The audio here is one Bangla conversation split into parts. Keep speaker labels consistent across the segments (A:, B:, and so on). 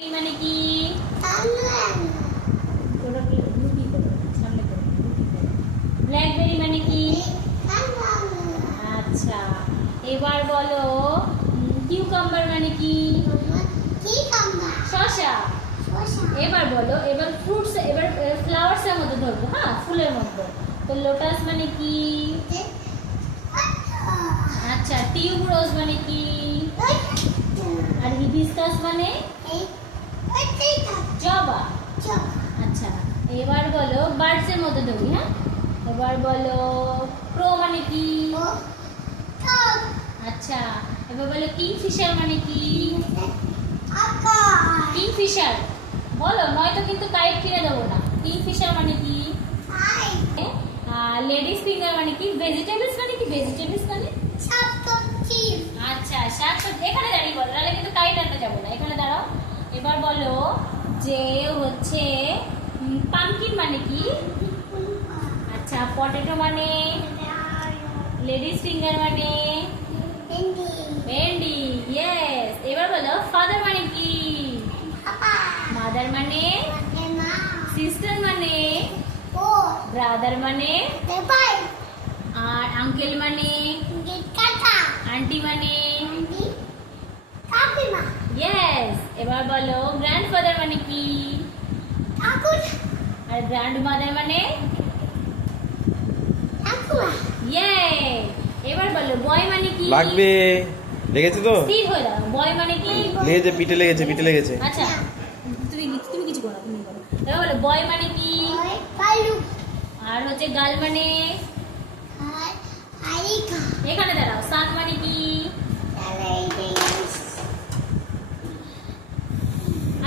A: মানে কি? ব্ল্যাকবেরি মানে কি? আচ্ছা এবার বলো কিউকাম্বার মানে কি? শসা। এবার বলো, এবার ফ্রুটস এবার ফ্লাওয়ার্স এর মধ্যে ধরবো হ্যাঁ ফুলের মধ্যে। তো লোটাস মানে কি? আচ্ছা টিউব রোজ মানে কি? আর হিবিস্কাস মানে? জবা। আচ্ছা এবার বলো বার্ডস এর মধ্যে ধরি হ্যাঁ? এবার বলো প্রো মানে কি? আচ্ছা এবার বলো কিংফিশার মানে কি? কিংফিশার। বলো নয়তো কিন্তু কাইট কিনে দেবো না। কিংফিশার মানে কি? লেডিস ফিঙ্গার মানে কি? ভেজিটেবলস মানে কি? ভেজিটেবলস মানে? আচ্ছা শাক এখানে দাঁড়িয়ে বলো তাহলে কিন্তু কাইট আনতে যাব না। এবার বলো যে হচ্ছে পামকিন মানে কি আচ্ছা পটেটো মানে লেডিস ফিঙ্গার মানে ভেন্ডি ইয়েস এবার বলো ফাদার মানে কি মাদার মানে সিস্টার মানে ব্রাদার মানে আর আঙ্কেল মানে আন্টি মানে ইয়েস এবার বলো গ্র্যান্ডফাদার মানে কি? আর গ্র্যান্ড মাদার মানে ইয়ে এবার বলো বয় মানে কি?
B: লাগবে। লেগেছে তো?
A: স্থির হয়ে দাও বয় মানে কি?
B: লেগেছে পিঠে লেগেছে পিঠে লেগেছে।
A: আচ্ছা তুমি তুমি কিছু করো তুমি করো এবার বলো বয় মানে কি? আর হচ্ছে গাল মানে? এখানে দাঁড়াও সান মানে কি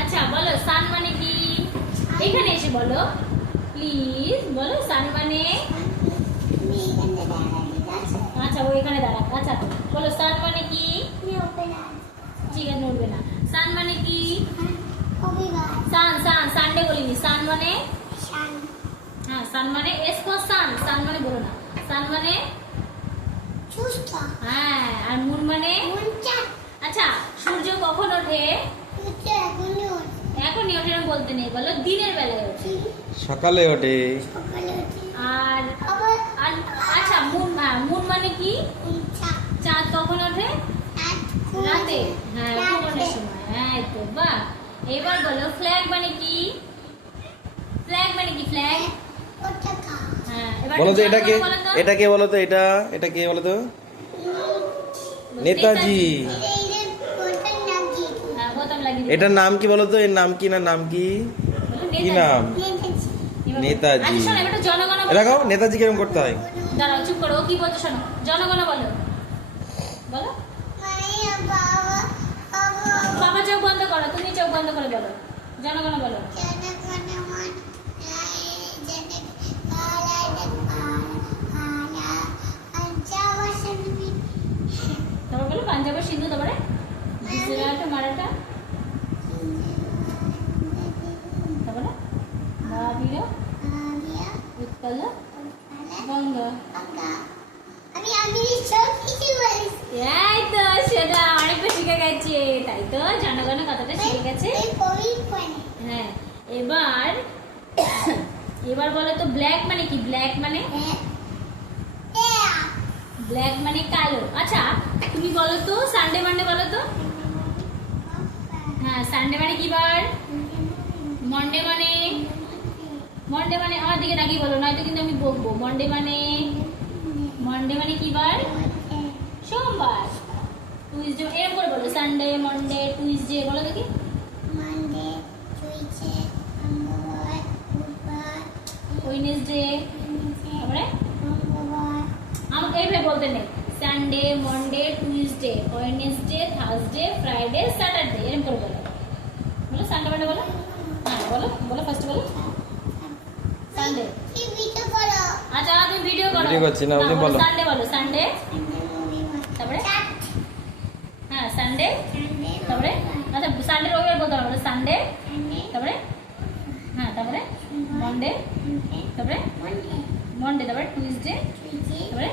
A: আচ্ছা বলো সান মানে কি এখানে এসে বলো প্লিজ বলো সান মানে আচ্ছা ও এখানে দাঁড়া আচ্ছা বলো সান মানে কি? ঠিক আছে, নড়বে না। সান মানে কি? সান সান সানডে বলিনি। সান মানে? হ্যাঁ সান মানে এস সান সান মানে বলো না। সান মানে? হ্যাঁ আর মুন মানে? আচ্ছা সূর্য কখন ওঠে? এখনই ওঠে বলতে নেই। বলো, দিনের বেলায় ওঠে।
B: সকালে ওঠে।
A: আচ্ছা মুন মুন মানে কি? চাঁদ কখন ওঠে? রাতে। হ্যাঁ সময়। হ্যাঁ তো এবার বলো ফ্ল্যাগ মানে কি? ফ্ল্যাগ মানে কি ফ্ল্যাগ হ্যাঁ
B: বলো তো এটা কে?
A: বলো তো।
B: এটা কে বলো তো এটা? এটা কে বলো তো? নেতাজি।
A: হ্যাঁ।
B: এটার নাম কি বলো তো? এর নাম কি না নাম কি? কি নাম। নেতাজি। দেখো নেতাজি কিরম করতে হয়?
A: দাঁড়াও চুপ করো কি বলছো শোনো? জনগণ বলো। বলো। বাবা চোখ বন্ধ করো তুমি চোখ বন্ধ করে বলো। জনগণ বলো। তারপর বলো পাঞ্জাবের সিন্ধু তারপরে? গুজরাট উৎপল বঙ্গ
C: আমি আমি সব কিছু বলিস
A: এই তো সেটা অনেকটা শিখে গেছে। তাই তো জনগণ কথাটা শিখে গেছে। হ্যাঁ এবার এবার বলো তো ব্ল্যাক মানে কি? ব্ল্যাক মানে? ব্ল্যাক মানে কালো। আচ্ছা তুমি বলো তো সানডে মানডে বলো তো? হ্যাঁ সানডে মানে কি বার? মন্ডে মানে মন্ডে মানে আমার দিকে তাকিয়ে বলো নয়তো কিন্তু আমি বকবো। মন্ডে মানে মন্ডে মানে কি বার? সোমবার। টুইসডে এরকম করে বলো সানডে মন্ডে টুইসডে বলো দেখি।
C: মানডে টুইসডে মঙ্গলবার বুধবার
A: ওয়েনেসডে তারপরে?
C: মঙ্গলবার
A: আমাকে এইভাবে বলতে নেই। Sunday Monday Tuesday Wednesday Thursday Friday Saturday এরকম করে বলো। বলো সানডে মানডে বলো? হ্যাঁ বলো বলো ফার্স্ট বলো। সানডে
C: ভিডিও
A: আচ্ছা তুমি ভিডিও করো।
B: Video করছি না, তুমি বলো।
A: সানডে বলো সানডে তারপরে? হ্যাঁ সানডে
C: সানডে
A: তারপরে? আচ্ছা সানডে রবিবার বলতে হবে? সানডে তারপরে? হ্যাঁ তারপরে? মন্ডে তারপরে?
C: মন্ডে
A: তারপরে টুইসডে তারপরে?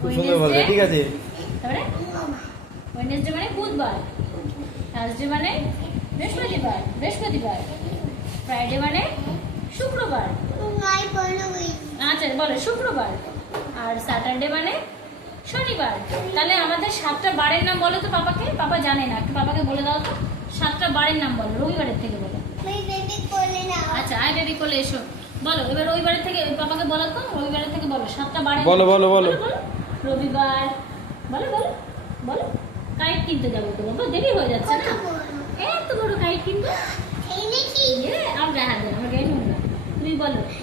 C: বুধবার।
B: ঠিক আছে।
A: তারপরে? মানে বুধবার।
C: বুধবার
A: থার্সডে মানে বৃহস্পতিবার। বৃহস্পতিবার। ফ্রাইডে মানে শুক্রবার। আচ্ছা বলো শুক্রবার। আর স্যাটারডে মানে শনিবার। তাহলে আমাদের সাতটা বারের নাম বলো তো পাপাকে। পাপা জানে না একটু পাপাকে বলে দাও তো। সাতটা বারের নাম বলো রবিবারের থেকে বলো। আচ্ছা আই বেবি করলে এসো। বলো এবার রবিবারের থেকে পাপাকে বলো তো রবিবারের থেকে বলো সাতটা বারে
B: বলো, বলো, বলো।
A: রবিবার। বলো বলো বলো। কাইট কিনতে যাব তো বাবা দেরি হয়ে যাচ্ছে না
C: বড়
A: এত বড় কাইট কিনবো
C: এই নাকি
A: ইয়ে আমরা হাত আমরা গাই না তুমি বলো